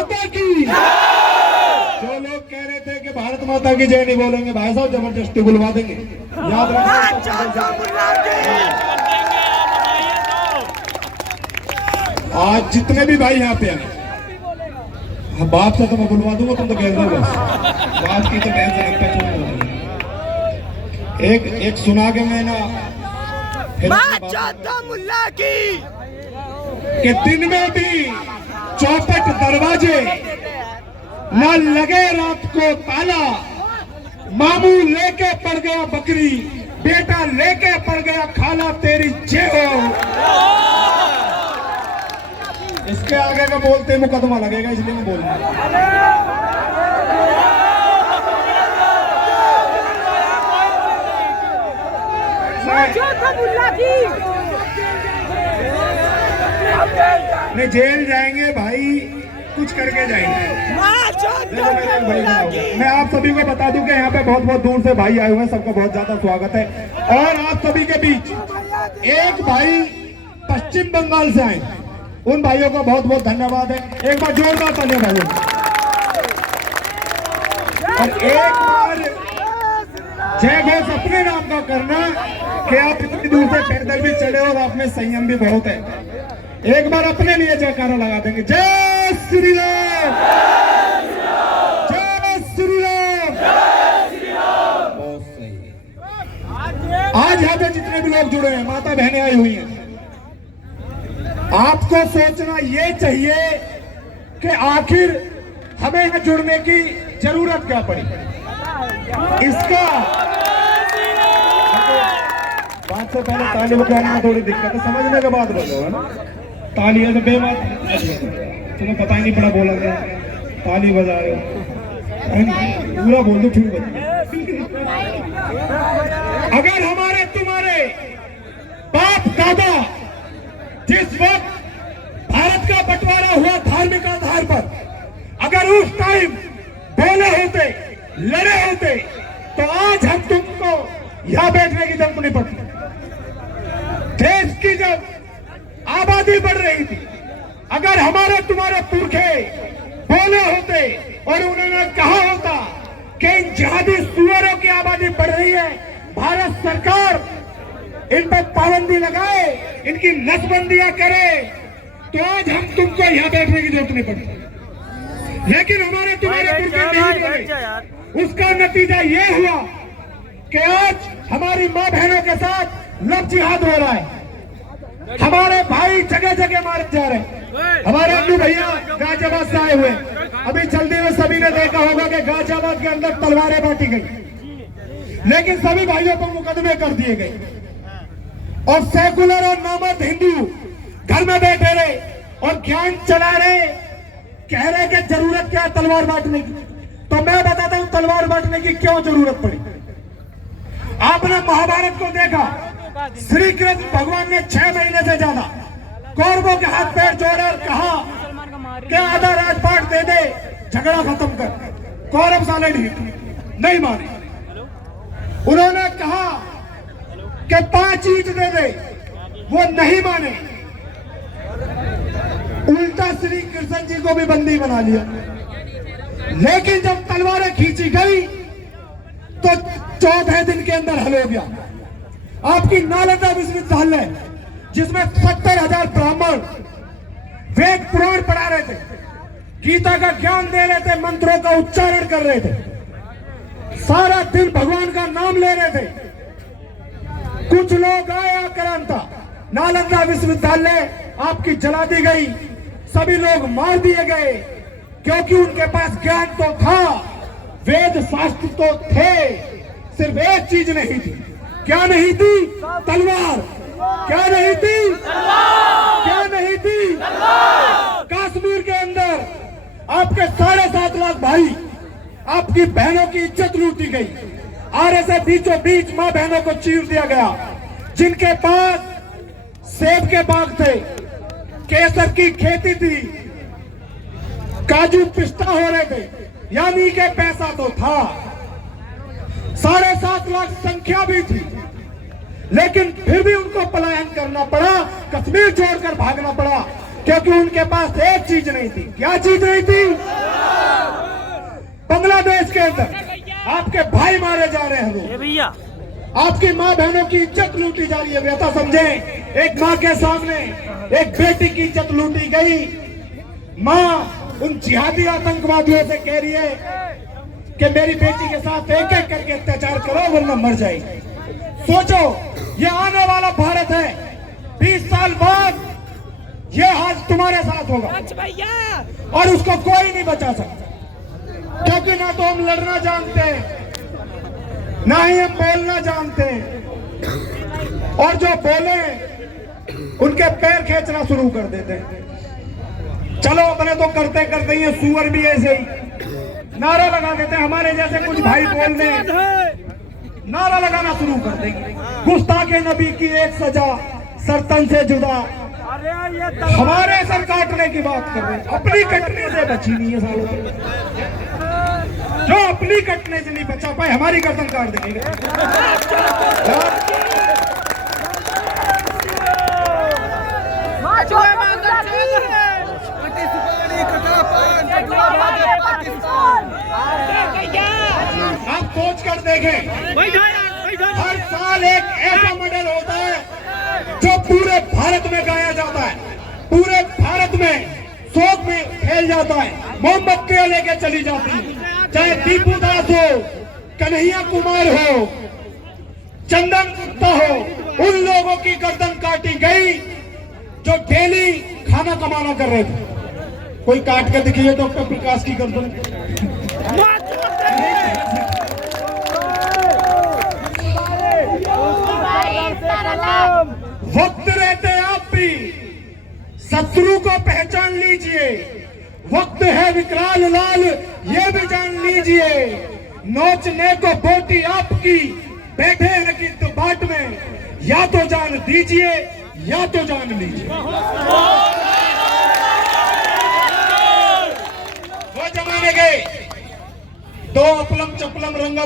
माता की। जो लोग कह रहे थे कि भारत माता की जय नहीं बोलेंगे, भाई साहब जबरदस्ती बुलवा देंगे, याद रखना। आज जितने भी भाई यहाँ पे आए, बाप से तो मैं बुलवा दूंगा, तुम तो कह दो बस, बाप की तो बहन से लगता है। एक सुना के मैं ना मुल्ला की कि दिन में भी चौपट दरवाजे न लगे, रात को ताला, मामू लेके पड़ गया बकरी, बेटा लेके पड़ गया खाला, तेरी जय हो। इसके आगे का बोलते मुकदमा लगेगा, इसलिए मैं बोल रहा हूं। नहीं जेल जाएंगे भाई, कुछ करके जाएंगे। मैं आप सभी को बता दूं कि यहाँ पे बहुत बहुत दूर से भाई आए हुए हैं, सबका बहुत ज्यादा स्वागत है। और आप सभी के बीच एक भाई पश्चिम बंगाल से आए, उन भाइयों का बहुत बहुत धन्यवाद है। एक बार जोरदार तालियां भाइयों। और एक बार जय घोष अपने नाम का करना कि आप इतनी दूर से पैदल भी चले और आप में संयम भी बहुत है। एक बार अपने लिए जयकारा लगा देंगे, जय श्री राम, जय श्री राम। बहुत सही। आज यहाँ पे जितने भी लोग जुड़े हैं, माता बहनें आई हुई हैं, आपको सोचना ये चाहिए कि आखिर हमें यहाँ जुड़ने की जरूरत क्या पड़ी। इसका बात से पहले ताली बजाने में थोड़ी दिक्कत है, समझने के बाद बोलो, है ना। ताली है तो बेबात, तुम्हें पता ही नहीं पड़ा बोला गया, ताली बजा रहे हो, पूरा बोल दो ठीक है। अगर हमारे तुम्हारे बाप दादा जिस वक्त भारत का बंटवारा हुआ धार्मिक आधार पर, अगर उस टाइम बोले होते, लड़े होते, तो आज हम तुमको यहां बैठने की जरूरत नहीं पड़ती। देश की जब आबादी बढ़ रही थी, अगर हमारे तुम्हारे पुरखे बोले होते और उन्होंने कहा होता कि इन जिहादी सुअरों की आबादी बढ़ रही है, भारत सरकार इन पर पाबंदी लगाए, इनकी नसबंदियां करे, तो आज हम तुमको यहां बैठने की जरूरत नहीं पड़ती। लेकिन हमारे तुम्हारे पुरखे नहीं बोले, उसका नतीजा ये हुआ कि आज हमारी मां बहनों के साथ लव जिहाद हो रहा है, हमारे भाई जगह जगह मारे जा रहे हैं। हमारे अब्दू भैया गाजियाबाद से आए हुए, अभी जल्दी में सभी ने देखा होगा कि गाजियाबाद के अंदर तलवारें बांटी गई, लेकिन सभी भाइयों पर मुकदमे कर दिए गए और सेकुलर और नामर्द हिंदू घर में बैठे रहे और ज्ञान चला रहे, कह रहे कि जरूरत क्या है तलवार बांटने की। तो मैं बताता हूं तलवार बांटने की क्यों जरूरत पड़ी। आपने महाभारत को देखा, श्री कृष्ण भगवान ने 6 महीने से ज्यादा कौरवों के हाथ पैर जोड़े और कहा कि आधा राजपाट दे दे, झगड़ा खत्म कर। कौरव साले नहीं माने। उन्होंने कहा कि 5 ईंट दे दे, वो नहीं माने। उल्टा श्री कृष्ण जी को भी बंदी बना लिया। लेकिन जब तलवारें खींची गई तो 14 दिन के अंदर हल हो गया। आपकी नालंदा विश्वविद्यालय जिसमें 70,000 ब्राह्मण वेद पुराण पढ़ा रहे थे, गीता का ज्ञान दे रहे थे, मंत्रों का उच्चारण कर रहे थे, सारा दिन भगवान का नाम ले रहे थे। कुछ लोग आए आक्रांता, नालंदा विश्वविद्यालय आपकी जला दी गई, सभी लोग मार दिए गए, क्योंकि उनके पास ज्ञान तो था, वेद शास्त्र तो थे, सिर्फ एक चीज नहीं थी। क्या नहीं थी? तलवार। क्या नहीं थी? क्या नहीं थी? कश्मीर के अंदर आपके 7.5 लाख भाई, आपकी बहनों की इज्जत लूटी गई। आरएसएस बीचों बीच मां बहनों को चीर दिया गया। जिनके पास सेब के बाग थे, केसर की खेती थी, काजू पिस्ता हो रहे थे, यानी के पैसा तो था, 7.5 लाख संख्या भी थी, लेकिन फिर भी उनको पलायन करना पड़ा, कश्मीर छोड़कर भागना पड़ा। क्योंकि उनके पास एक चीज नहीं थी। क्या चीज नहीं थी? बांग्लादेश के अंदर आपके भाई मारे जा रहे हैं लोग, भैया आपकी माँ बहनों की इज्जत लूटी जा रही है। व्यथा समझे, एक माँ के सामने एक बेटी की इज्जत लूटी गई। माँ उन जिहादी आतंकवादियों से कह रही है कि मेरी बेटी के साथ एक एक करके अत्याचार करो वरना मर जाएगी। सोचो, ये आने वाला भारत है, 20 साल बाद ये हाल तुम्हारे साथ होगा और उसको कोई नहीं बचा सकता, क्योंकि ना तो हम लड़ना जानते हैं, ना ही हम बोलना जानते हैं, और जो बोले उनके पैर खींचना शुरू कर देते हैं। चलो अपने तो करते करते ही सुअर भी ऐसे ही नारा लगा देते हैं। हमारे जैसे कुछ भाई बोल दे, नारा लगाना शुरू कर देंगे, गुस्ताखे नबी की एक सजा सरतन से जुदा। हमारे सर काटने की बात कर रहे हैं, अपनी कटने से बची नहीं है सालों। जो अपनी कटने से नहीं बचा पाए, हमारी गर्दन काट देंगे। आप सोच कर देखें, हर साल एक ऐसा मॉडल होता है जो पूरे भारत में गाया जाता है, पूरे भारत में शोक में फैल जाता है, मोमबत्तियां लेके चली जाती है। चाहे दीपू दास हो, कन्हैया कुमार हो, चंदन गुप्ता हो, उन लोगों की गर्दन काटी गई जो डेली खाना कमाना कर रहे थे। कोई काट के दिखिए डॉक्टर प्रकाश की गर्दन। वक्त रहते आप भी शत्रु को पहचान लीजिए, वक्त है विकराल लाल ये भी जान लीजिए। नोचने को बोटी आपकी बैठे हैं किंतु बाट में, या तो जान दीजिए या तो जान लीजिए। वो जमाने गए, दो अपलम चपलम रंगा